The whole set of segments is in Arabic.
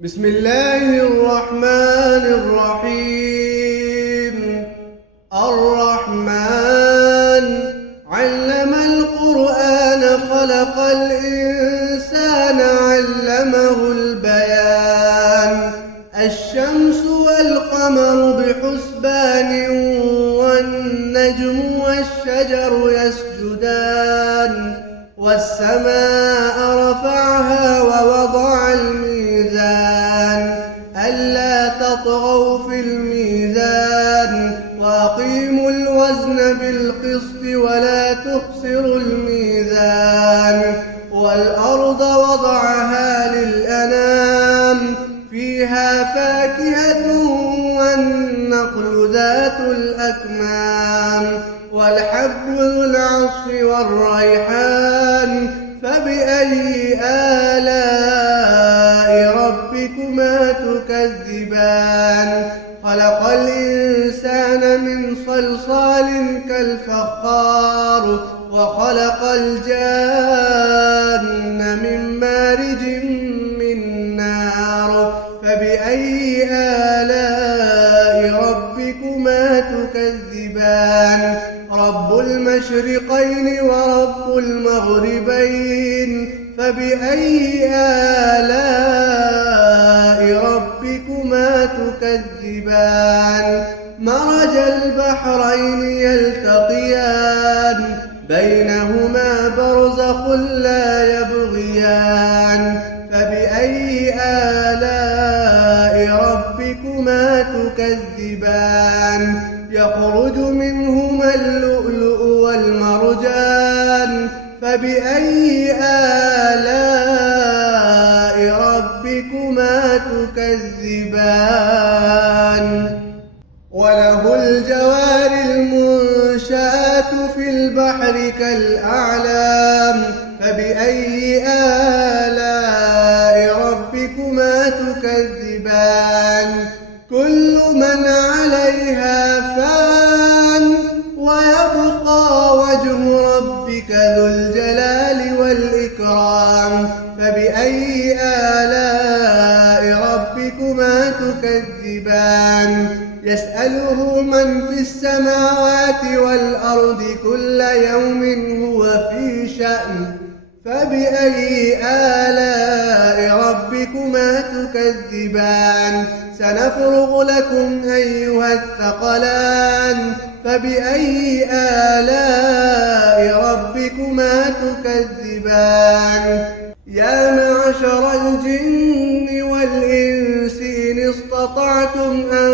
بسم الله الرحمن الرحيم. الرحمن علم القرآن خلق الإنسان علمه البيان. الشمس والقمر بحسبان والنجم والشجر يسجدان. والسماء رفعها ووضع الميزان ألا تطغوا في الميزان وأقيموا الوزن بالقسط ولا تخسروا الميزان. والأرض وضعها للأنام فيها فاكهة والنخل ذات الأكمام والحب ذو العصف والريحان. فبأي آلاء ربكما تكذبان؟ خلق الإنسان من صلصال كالفخار وخلق الجان من مارج من نار. فبأي آلاء ربكما تكذبان؟ رب المشرقين ورب المغربين. فبأي آلاء ربكما تكذبان؟ مرج البحرين يلتقيان بينهما برزخ لا يبغيان. فبأي آلاء ربكما تكذبان؟ يخرج منهما اللؤلؤ والمرجان. فبأي آلاء ربكما تكذبان؟ وله الجوار المنشآت في البحر كالأعلام. فبأي آلاء ربكما تكذبان؟ كل من عليها فان ويبقى وجه ربك ذو الجلال والإكرام. فبأي آلاء ربكما تكذبان؟ يسأله من في السماوات والأرض كل يوم هو في شأن. فبأي آلاء ربكما تكذبان؟ سنفرغ لكم أيها الثقلان. فبأي آلاء ربكما تكذبان؟ يا معشر الجن والإنس إن استطعتم أن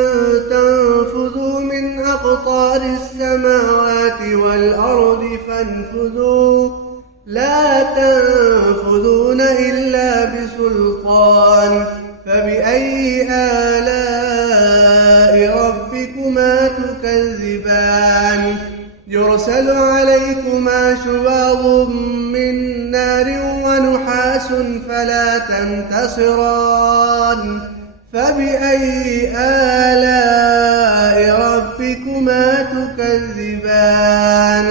تنفذوا من أقطار السماوات والأرض فانفذوا لا تنفذون إلا بسلطان. فبأي آلاء ربكما تكذبان؟ يرسل عليكما شواظ من نار ونحاس فلا تنتصران. فبأي آلاء ربكما تكذبان؟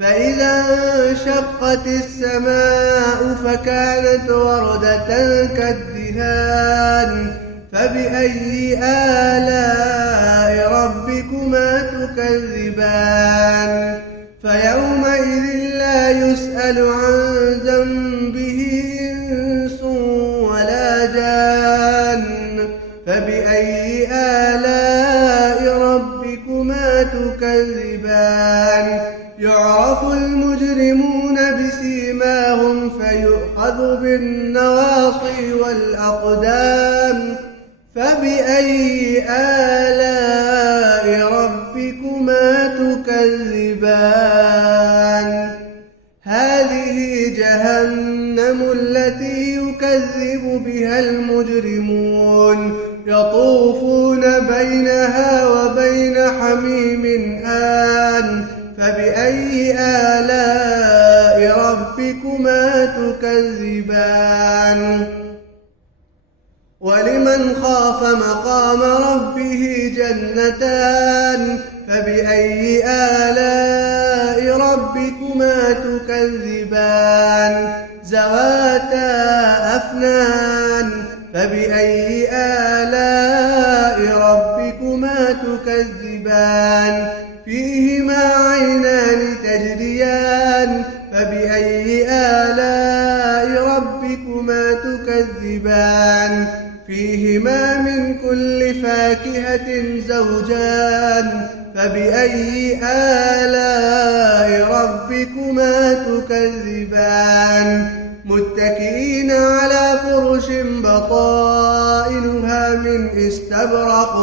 فإذا انشقت السماء فكانت وردة كالدهان. فبأي آلاء ربكما تكذبان؟ فيومئذ لا يسأل عن ذنبه إنس ولا جان. فبأي آلاء ربكما تكذبان؟ يعرف المجرمون بسيماهم فيؤخذ بالنواصي والأقدام. فبأي آلاء ربكما تكذبان؟ هذه جهنم التي يكذب بها المجرمون يطوفون بينها وبين حميم آن. فبأي آلاء ربكما تكذبان؟ ولمن خاف مقام ربه جنتان. فبأي آلاء ربكما تكذبان؟ ذواتا أفنان فبأي آلاء ربكما تكذبان فيهما عينان تجريان فبأي آلاء ربكما تكذبان فيهما من كل فاكهة زوجان فبأي آلاء ربكما تكذبان متكئين على فرش بطائنها من استبرق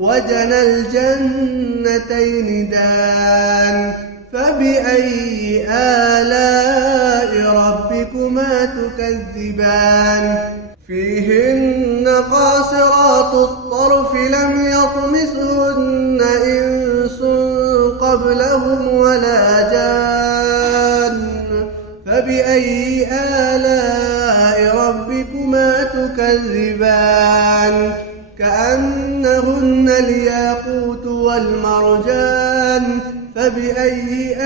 وجنى الجنتين دان فبأي آلاء ربكما تكذبان فيهن قاصرات الطرف لم يطمثهن إنس قبلهم ولا جان فبأي آلاء ربكما تكذبان كأنهن الياقوت والمرجان فبأي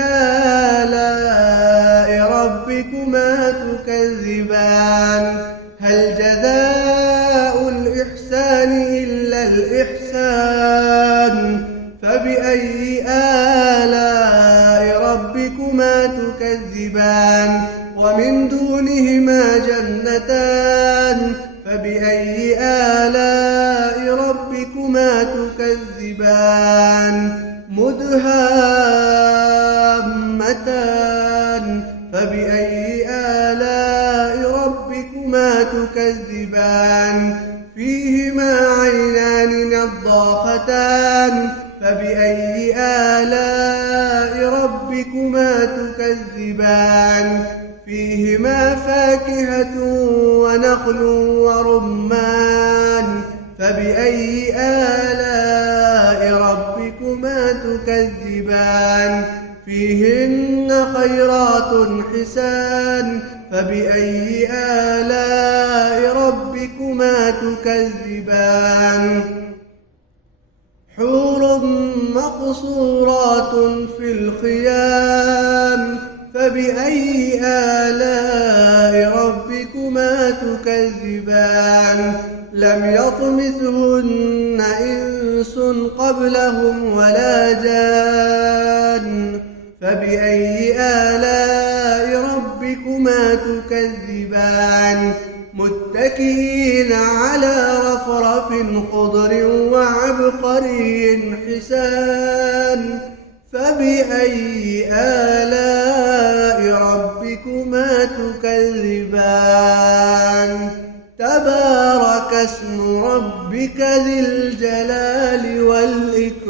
آلاء ربكما تكذبان هل جزاء الإحسان إلا الإحسان فبأي آلاء ربكما تكذبان ومن دونهما جنتان فبأي آلاء ربكما تكذبان مدهامتان فبأي آلاء ربكما تكذبان فيهما عينان نضاختان فبأي آلاء ربكما تكذبان فيهما فاكهة ونخل ورمان فبأي آلاء ربكما تكذبان فيهن خيرات حسان فبأي آلاء ربكما تكذبان حور مقصورات في الخيام فبأي آلاء ربكما تكذبان لم يطمثهن إنس قبلهم ولا جان فبأي آلاء ربكما تكذبان متكئين على رفرف خضر وعبقري حسان فبأي آلاء ربكما تكذبان تبارك اسم ربك ذي الجلال والإكرام